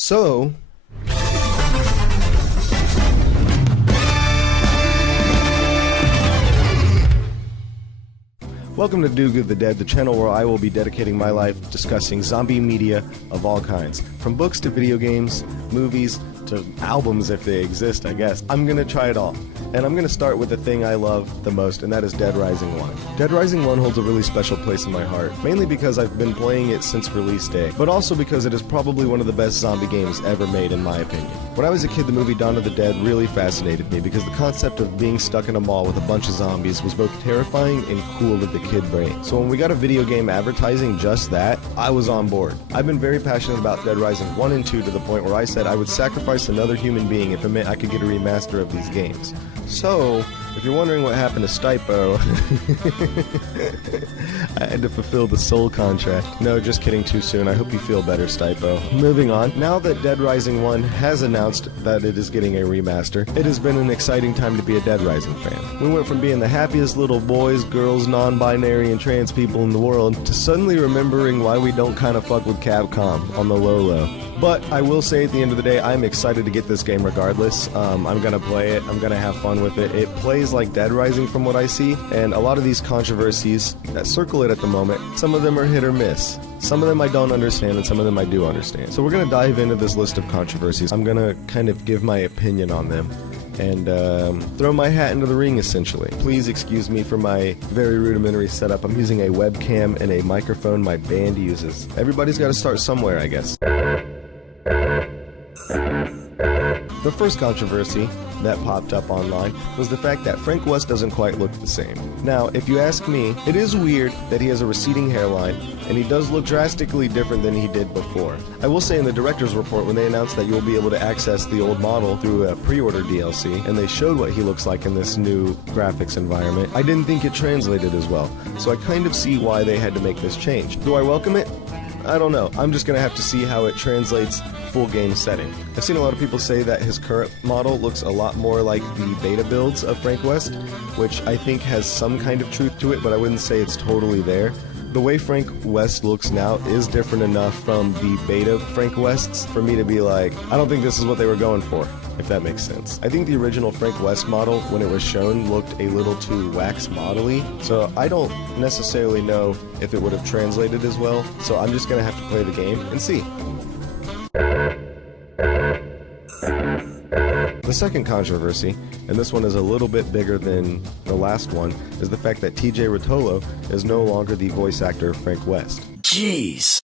So, welcome to DOOG of the Dead, the channel where I will be dedicating my life discussing zombie media of all kinds. From books to video games, movies, to albums if they exist, I guess. I'm gonna try it all. And I'm gonna start with the thing I love the most, and that is Dead Rising 1. Dead Rising 1 holds a really special place in my heart, mainly because I've been playing it since release day, but also because it is probably one of the best zombie games ever made in my opinion. When I was a kid, the movie Dawn of the Dead really fascinated me because the concept of being stuck in a mall with a bunch of zombies was both terrifying and cool to the kid brain. So when we got a video game advertising just that, I was on board. I've been very passionate about Dead Rising 1 and 2 to the point where I said I would sacrifice another human being if it meant I could get a remaster of these games. So, if you're wondering what happened to Stipo, I had to fulfill the soul contract. No, just kidding, too soon. I hope you feel better, Stipo. Moving on, now that Dead Rising 1 has announced that it is getting a remaster, it has been an exciting time to be a Dead Rising fan. We went from being the happiest little boys, girls, non-binary, and trans people in the world to suddenly remembering why we don't kind of fuck with Capcom on the low-low. But I will say at the end of the day, I'm excited to get this game regardless. I'm gonna play it, I'm gonna have fun with it. It plays like Dead Rising from what I see, and a lot of these controversies that circle it at the moment, some of them are hit or miss. Some of them I don't understand, and some of them I do understand. So we're gonna dive into this list of controversies. I'm gonna kind of give my opinion on them and throw my hat into the ring, essentially. Please excuse me for my very rudimentary setup. I'm using a webcam and a microphone my band uses. Everybody's gotta start somewhere, I guess. The first controversy that popped up online was the fact that Frank West doesn't quite look the same. Now, if you ask me, it is weird that he has a receding hairline, and he does look drastically different than he did before. I will say in the director's report, when they announced that you'll be able to access the old model through a pre-order DLC, and they showed what he looks like in this new graphics environment, I didn't think it translated as well. So I kind of see why they had to make this change. Do I welcome it? I don't know. I'm just gonna have to see how it translates full game setting. I've seen a lot of people say that his current model looks a lot more like the beta builds of Frank West, which I think has some kind of truth to it, but I wouldn't say it's totally there. The way Frank West looks now is different enough from the beta Frank Wests for me to be like, I don't think this is what they were going for, if that makes sense. I think the original Frank West model, when it was shown, looked a little too wax model-y, so I don't necessarily know if it would have translated as well, so I'm just gonna have to play the game and see. The second controversy, and this one is a little bit bigger than the last one, is the fact that TJ Rotolo is no longer the voice actor of Frank West. Jeez.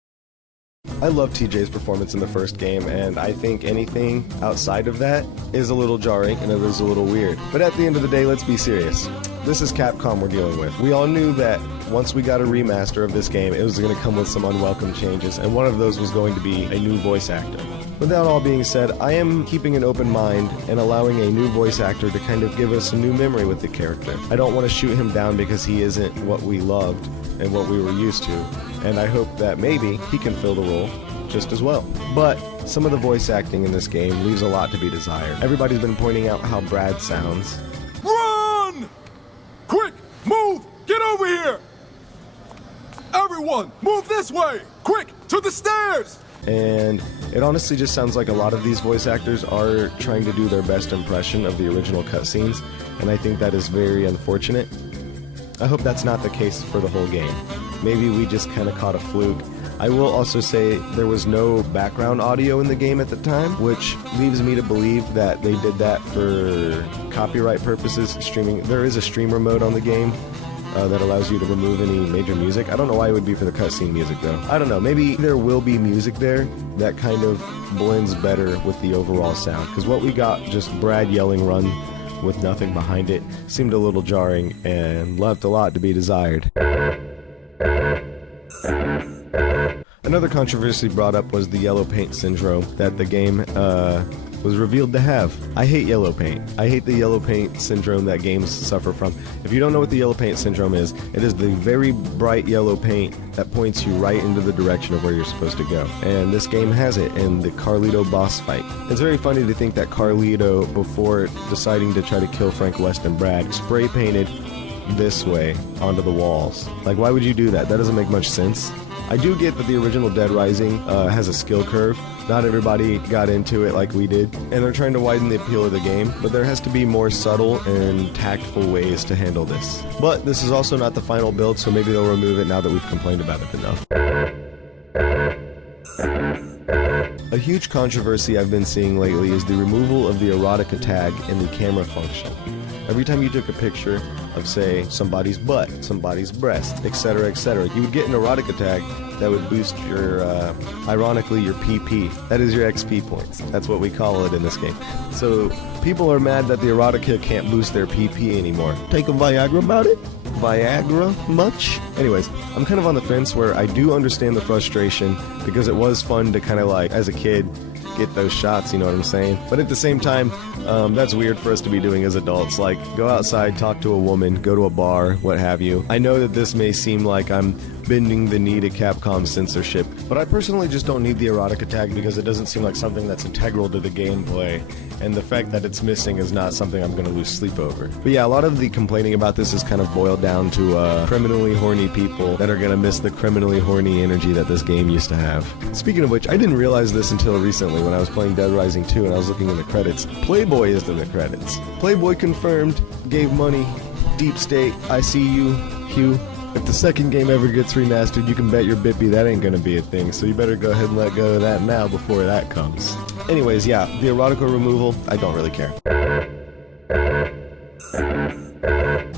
I love TJ's performance in the first game, and I think anything outside of that is a little jarring and it is a little weird. But at the end of the day, let's be serious. This is Capcom we're dealing with. We all knew that once we got a remaster of this game, it was going to come with some unwelcome changes, and one of those was going to be a new voice actor. With that all being said, I am keeping an open mind and allowing a new voice actor to kind of give us a new memory with the character. I don't want to shoot him down because he isn't what we loved and what we were used to, and I hope that maybe he can fill the role just as well. But some of the voice acting in this game leaves a lot to be desired. Everybody's been pointing out how Brad sounds. Run! Quick, move! Get over here! Everyone, move this way! Quick, to the stairs! And it honestly just sounds like a lot of these voice actors are trying to do their best impression of the original cutscenes, and I think that is very unfortunate. I hope that's not the case for the whole game. Maybe we just kind of caught a fluke. I will also say there was no background audio in the game at the time, which leaves me to believe that they did that for copyright purposes. There is a streamer mode on the game that allows you to remove any major music. I don't know why it would be for the cutscene music though. I don't know, maybe there will be music there that kind of blends better with the overall sound, because what we got, just Brad yelling run with nothing behind it, seemed a little jarring and left a lot to be desired. Another controversy brought up was the yellow paint syndrome that the game was revealed to have. I hate yellow paint. I hate the yellow paint syndrome that games suffer from. If you don't know what the yellow paint syndrome is, it is the very bright yellow paint that points you right into the direction of where you're supposed to go. And this game has it in the Carlito boss fight. It's very funny to think that Carlito, before deciding to try to kill Frank West and Brad, spray painted this way onto the walls. Like, why would you do that? That doesn't make much sense. I do get that the original Dead Rising has a skill curve. Not everybody got into it like we did, and they're trying to widen the appeal of the game, but there has to be more subtle and tactful ways to handle this. But this is also not the final build, so maybe they'll remove it now that we've complained about it enough. A huge controversy I've been seeing lately is the removal of the erotica tag in the camera function. Every time you took a picture of, say, somebody's butt, somebody's breast, etc., you would get an erotica tag that would boost your, ironically, your PP. That is your XP points. That's what we call it in this game. So, people are mad that the erotica can't boost their PP anymore. Take a Viagra about it? Viagra much? Anyways, I'm kind of on the fence where I do understand the frustration because it was fun to kind of like, as a kid, get those shots, you know what I'm saying? But at the same time, that's weird for us to be doing as adults. Like, go outside, talk to a woman, go to a bar, what have you. I know that this may seem like I'm bending the knee to Capcom censorship, but I personally just don't need the erotica tag because it doesn't seem like something that's integral to the gameplay, and the fact that it's missing is not something I'm going to lose sleep over. But yeah, a lot of the complaining about this is kind of boiled down to criminally horny people that are going to miss the criminally horny energy that this game used to have. Speaking of which, I didn't realize this until recently when I was playing Dead Rising 2 and I was looking in the credits. Playboy is in the credits. Playboy confirmed, gave money, Deep State, I see you, Hugh. If the second game ever gets remastered, you can bet your bippy that ain't gonna be a thing, so you better go ahead and let go of that now before that comes. Anyways, yeah, the erotica removal, I don't really care.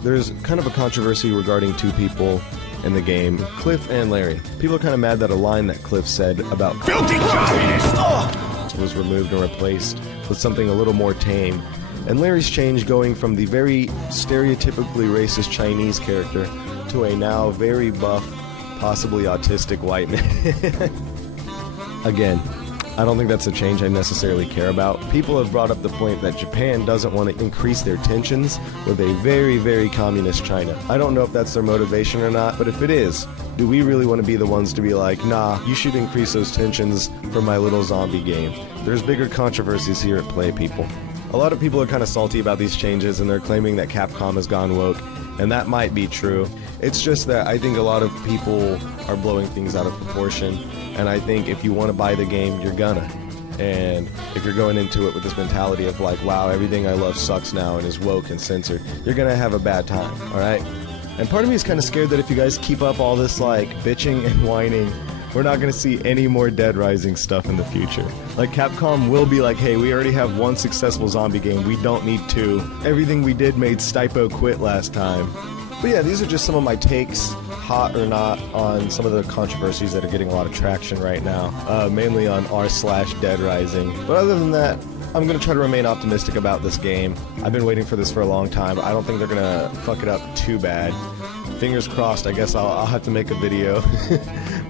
There's kind of a controversy regarding two people in the game, Cliff and Larry. People are kind of mad that a line that Cliff said about filthy communist was removed and replaced with something a little more tame. And Larry's change going from the very stereotypically racist Chinese character to a now very buff, possibly autistic white man. Again, I don't think that's a change I necessarily care about. People have brought up the point that Japan doesn't want to increase their tensions with a very, very communist China. I don't know if that's their motivation or not, but if it is, do we really want to be the ones to be like, nah, you should increase those tensions for my little zombie game? There's bigger controversies here at play, people. A lot of people are kind of salty about these changes, and they're claiming that Capcom has gone woke, and that might be true. It's just that I think a lot of people are blowing things out of proportion, and I think if you want to buy the game, you're gonna. And if you're going into it with this mentality of like, wow, everything I love sucks now and is woke and censored, you're gonna have a bad time, alright? And part of me is kind of scared that if you guys keep up all this like bitching and whining, we're not going to see any more Dead Rising stuff in the future. Like, Capcom will be like, hey, we already have one successful zombie game, we don't need two. Everything we did made Stipo quit last time. But yeah, these are just some of my takes, hot or not, on some of the controversies that are getting a lot of traction right now. Mainly on r/Dead Rising. But other than that, I'm going to try to remain optimistic about this game. I've been waiting for this for a long time. I don't think they're going to fuck it up too bad. Fingers crossed. I guess I'll have to make a video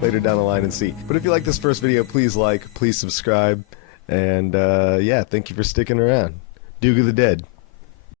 later down the line and see. But if you like this first video, please like, please subscribe, and yeah, thank you for sticking around. Doog of the Dead.